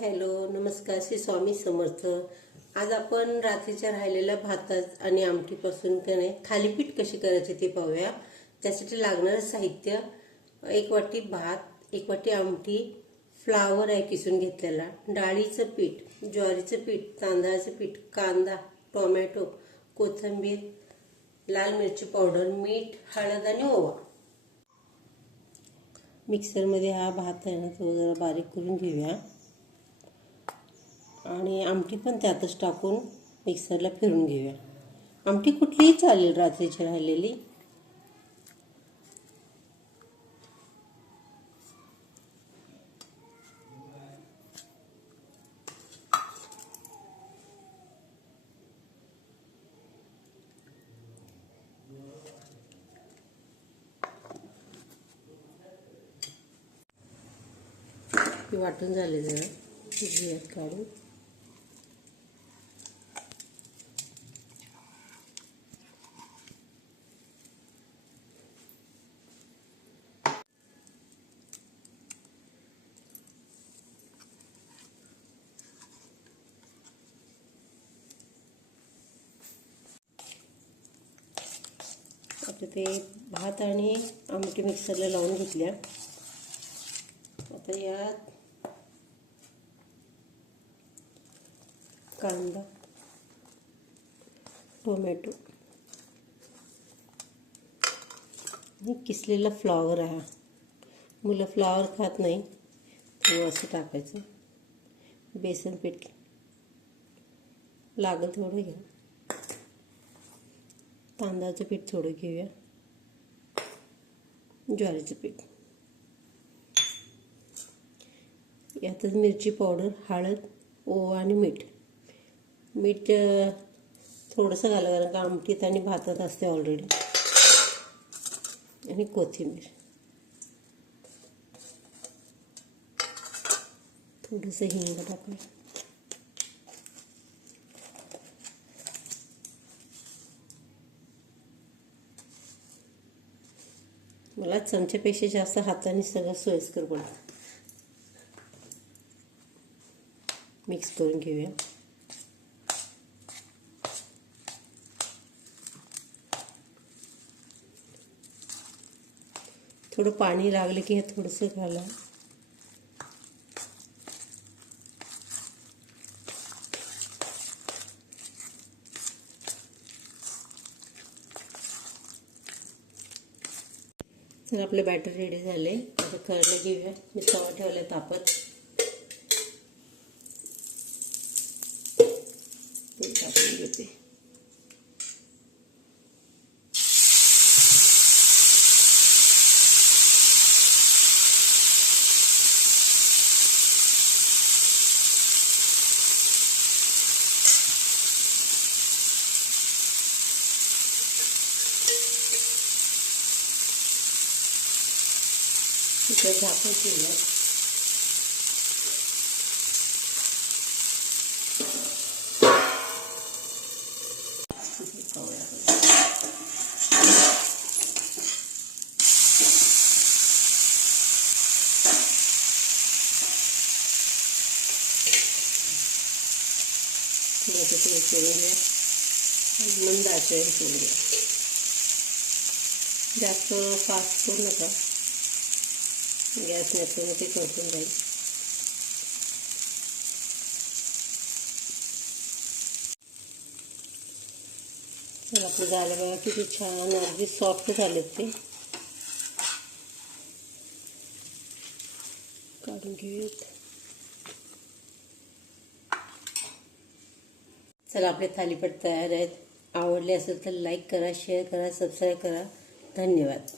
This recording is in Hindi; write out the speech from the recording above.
हॅलो नमस्कार श्री स्वामी समर्थ. आज आपण रात्रीच्या राहिलेल्या भातात आणि आमटीपासून त्याने थालीपीठ कशी करायची ते पाहूया. त्यासाठी लागणारं साहित्य एक वाटी भात एक वाटी आमटी फ्लावर आहे किसून घेतलेला डाळीचं पीठ ज्वारीचं पीठ तांदळाचं पीठ कांदा टोमॅटो कोथिंबीर लाल मिरची पावडर मीठ हळद आणि ओवा. मिक्सरमध्ये हा भात आहे ना तो जरा बारीक करून घेऊया. आणि आमटी पण त्यातच टाकून मिक्सरला फिरून घेऊया. आमटी कुठलीही चालेल रात्रीची राहिलेली. वाटून झाले जरा काढून. आता ते भात आणि आमटी मिक्सरला लावून घेतल्या. कांदा, टोमॅटो आणि किसलेला फ्लॉवर आहे मुलं फ्लॉवर खात नाही तेव्हा असं बेसन पीठ लागल थोडं घ्या तांदळाचं पीठ थोडं घेऊया. ज्वारीचं पीठ. यातच मिरची पावडर, हळद, ओवा मीठ. मीठ थोडंसं घाला कारण का आमटीत आणि भातात असते ऑलरेडी कोथिंबीर. थोडंसं हिंग टाकूया. मला चमच्यापेक्षा जास्त हाताने सगळं सोयीस्कर पडतं मिक्स करून घेऊया. थोडं पाणी लागलं की हे थोडंसं घाला. तर आपले बॅटर रेडी झाले. आता करायला घेऊया. मी तवा ठेवला तापत. ते घेते. तिथं झाकून ठेवूया थोडंसं तेल मंद आचेवर जास्त फास्ट करू नका गॅस नसल्याने ते करपून जाईल तर आपलं झालं बघा छान अगदी सॉफ्ट झालेत ते काढून आपले थालीपीठ तयार आहेत आवडले असेल तर करा शेअर करा सबस्क्राईब करा। धन्यवाद।